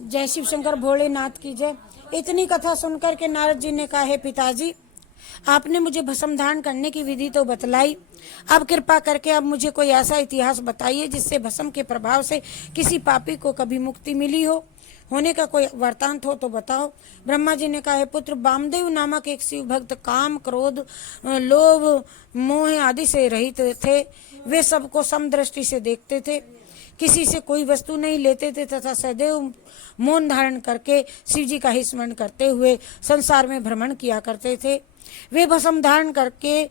जय शिव शंकर भोलेनाथ की जय। इतनी कथा सुनकर के नारद जी ने कहा, हे पिताजी, आपने मुझे भस्म धारण करने की विधि तो बतलाई, अब कृपा करके अब मुझे कोई ऐसा इतिहास बताइए जिससे भस्म के प्रभाव से किसी पापी को कभी मुक्ति मिली हो, होने का कोई वृतांत हो तो बताओ। ब्रह्मा जी ने कहा, है पुत्र, वामदेव नामक एक शिव भक्त काम, क्रोध, लोभ, मोह आदि से रहित थे। वे सबको समदृष्टि से देखते थे, किसी से कोई वस्तु नहीं लेते थे तथा सदैव मौन धारण करके शिव जी का ही स्मरण करते हुए संसार में भ्रमण किया करते थे। वे भस्म धारण करके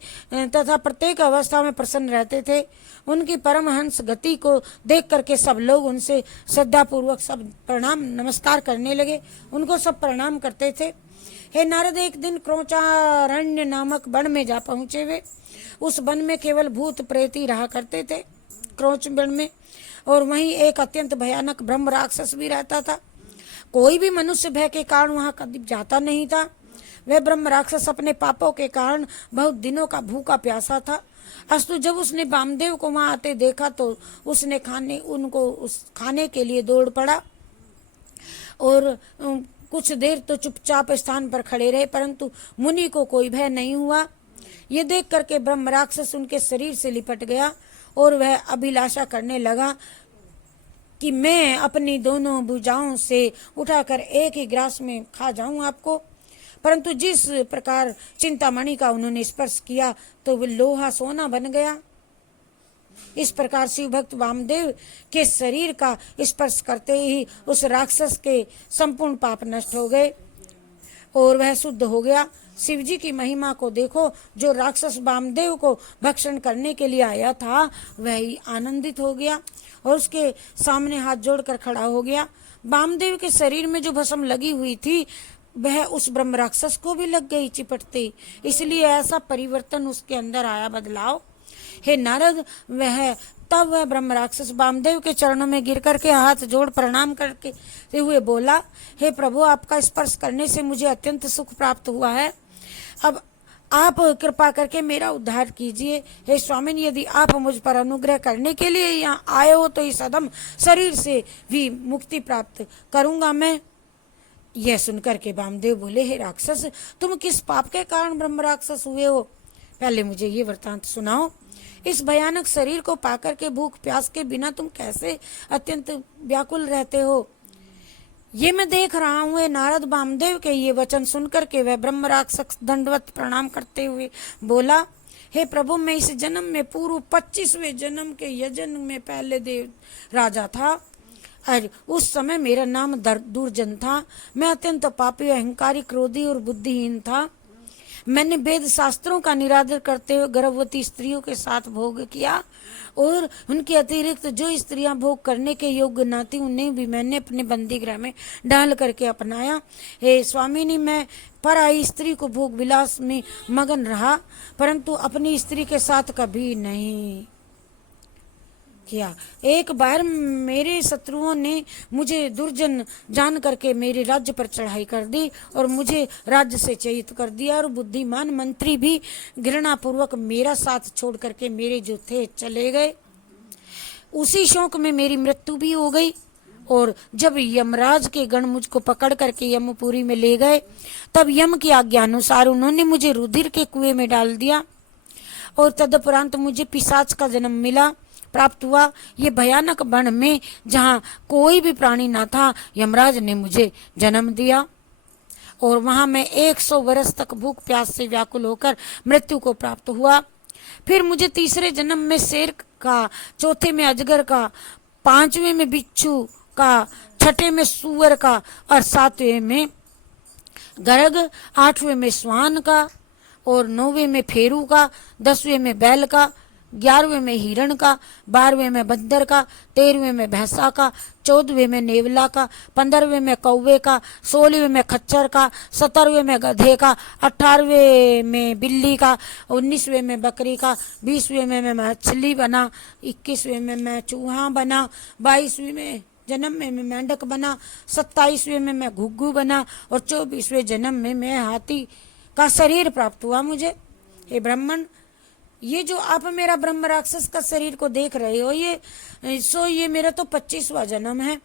तथा प्रत्येक अवस्था में प्रसन्न रहते थे। उनकी परमहंस गति को देख करके सब लोग उनसे श्रद्धापूर्वक सब प्रणाम नमस्कार करने लगे, उनको सब प्रणाम करते थे। हे नारद, एक दिन क्रोचारण्य नामक वन में जा पहुँचे वे। उस वन में केवल भूत प्रेत ही रहा करते थे, क्रोच वन में, और वहीं एक अत्यंत भयानक ब्रह्म राक्षस भी रहता था। कोई भी मनुष्य भय के कारण वहां कभी जाता नहीं था। वह ब्रह्म राक्षस अपने पापों के कारण बहुत दिनों का भूखा प्यासा था। अस्तु जब उसने वामदेव को वहां आते देखा तो उसने खाने के लिए दौड़ पड़ा और कुछ देर तो चुपचाप स्थान पर खड़े रहे, परंतु मुनि को कोई भय नहीं हुआ। ये देख करके ब्रह्म राक्षस उनके शरीर से लिपट गया और वह अभिलाषा करने लगा कि मैं अपनी दोनों भुजाओं से उठाकर एक ही ग्रास में खा जाऊं आपको। परंतु जिस प्रकार चिंतामणि का उन्होंने स्पर्श किया तो वह लोहा सोना बन गया। इस प्रकार शिव भक्त वामदेव के शरीर का स्पर्श करते ही उस राक्षस के संपूर्ण पाप नष्ट हो गए और वह शुद्ध हो गया। शिव जी की महिमा को देखो, जो राक्षस वामदेव को भक्षण करने के लिए आया था वह ही आनंदित हो गया और उसके सामने हाथ जोड़कर खड़ा हो गया। वामदेव के शरीर में जो भस्म लगी हुई थी वह उस ब्रह्म राक्षस को भी लग गई चिपटते, इसलिए ऐसा परिवर्तन उसके अंदर आया, बदलाव। हे नारद, तब वह ब्रह्म राक्षस वामदेव के चरणों में गिर करके हाथ जोड़ प्रणाम करके हुए बोला, हे प्रभु, आपका स्पर्श करने से मुझे अत्यंत सुख प्राप्त हुआ है। अब आप कृपा करके मेरा उद्धार कीजिए। हे स्वामिन, यदि आप मुझ पर अनुग्रह करने के लिए यहाँ आए हो तो इस अधम शरीर से भी मुक्ति प्राप्त करूंगा मैं। यह सुनकर के वामदेव बोले, हे राक्षस, तुम किस पाप के कारण ब्रह्म राक्षस हुए हो? पहले मुझे ये वृतांत सुनाओ। इस भयानक शरीर को पाकर के भूख प्यास के बिना तुम कैसे अत्यंत व्याकुल रहते हो? ये मैं देख रहा हूँ। नारद वामदेव के ये वचन सुनकर के वह ब्रह्म राक्षस दंडवत प्रणाम करते हुए बोला, हे प्रभु, मैं इस जन्म में पूर्व 25वें जन्म के यजन में पहले देव राजा था और उस समय मेरा नाम दुर्जन था। मैं अत्यंत पापी, अहंकारी, क्रोधी और बुद्धिहीन था। मैंने वेद शास्त्रों का निरादर करते हुए गर्भवती स्त्रियों के साथ भोग किया और उनके अतिरिक्त जो स्त्रियां भोग करने के योग्य न थी उन्हें भी मैंने अपने बंदीगृह में डाल करके अपनाया। हे स्वामिनी, मैं पराई स्त्री को भोग विलास में मगन रहा, परंतु अपनी स्त्री के साथ कभी नहीं किया। एक बार मेरे शत्रुओं ने मुझे दुर्जन जान करके मेरे राज्य पर चढ़ाई कर दी और मुझे राज्य से च्युत कर दिया और बुद्धिमान मंत्री भी घृणा पूर्वक मेरा साथ छोड़ करके मेरे जो थे चले गए। उसी शोक में मेरी मृत्यु भी हो गई और जब यमराज के गण मुझको पकड़ करके यमपुरी में ले गए तब यम की आज्ञा अनुसार उन्होंने मुझे रुधिर के कुएं में डाल दिया और तदुपरांत मुझे पिशाच का जन्म मिला प्राप्त हुआ। ये भयानक वन में जहाँ कोई भी प्राणी न था यमराज ने मुझे जन्म दिया और वहाँ मैं 100 वर्ष तक भूख प्यास से व्याकुल होकर मृत्यु को प्राप्त हुआ। फिर मुझे तीसरे जन्म में शेर का, चौथे में अजगर का, पांचवें में बिच्छू का, छठे में सूअर का और सातवें में गरग, आठवें में स्वान का और 9वें में फेरू का, 10वें में बैल का, 11वें में हिरण का, 12वें में बंदर का, 13वें में भैंसा का, 14वें में नेवला का, 15वें में कौवे का, 16वें में खच्चर का, 17वें में गधे का, 18वें में बिल्ली का, 19वें में बकरी का, 20वें में मैं मछली बना, 21वें में मैं चूहा बना, 22वें में जन्म में मैं मेंढक बना, 27वें में मैं घुग्गू बना और 24वें जन्म में मैं हाथी का शरीर प्राप्त हुआ मुझे। हे ब्राह्मण, ये जो आप मेरा ब्रह्म राक्षस का शरीर को देख रहे हो ये मेरा तो 25वां जन्म है।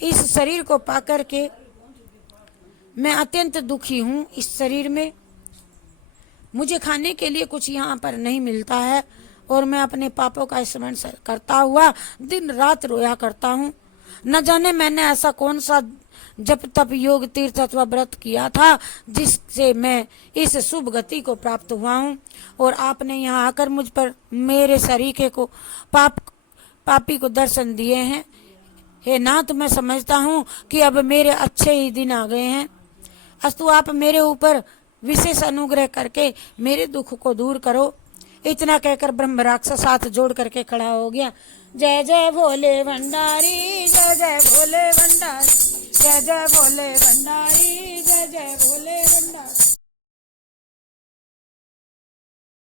इस शरीर को पाकर के मैं अत्यंत दुखी हूँ। इस शरीर में मुझे खाने के लिए कुछ यहाँ पर नहीं मिलता है और मैं अपने पापों का स्मरण करता हुआ दिन रात रोया करता हूँ। न जाने मैंने ऐसा कौन सा जप तप योग तीर्थ अथवा व्रत किया था जिससे मैं इस शुभ गति को प्राप्त हुआ हूँ, और आपने यहाँ आकर मुझ पर मेरे सरीखे को पापी को दर्शन दिए हैं। हे नाथ, मैं समझता हूँ कि अब मेरे अच्छे ही दिन आ गए हैं। अस्तु आप मेरे ऊपर विशेष अनुग्रह करके मेरे दुख को दूर करो। इतना कहकर ब्रह्म राक्षस हाथ जोड़ करके खड़ा हो गया। जय जय भोले भंडारी, जय जय भोले भंडारी, जय जय भोले भंडारी, जय जय भोले भंडारी।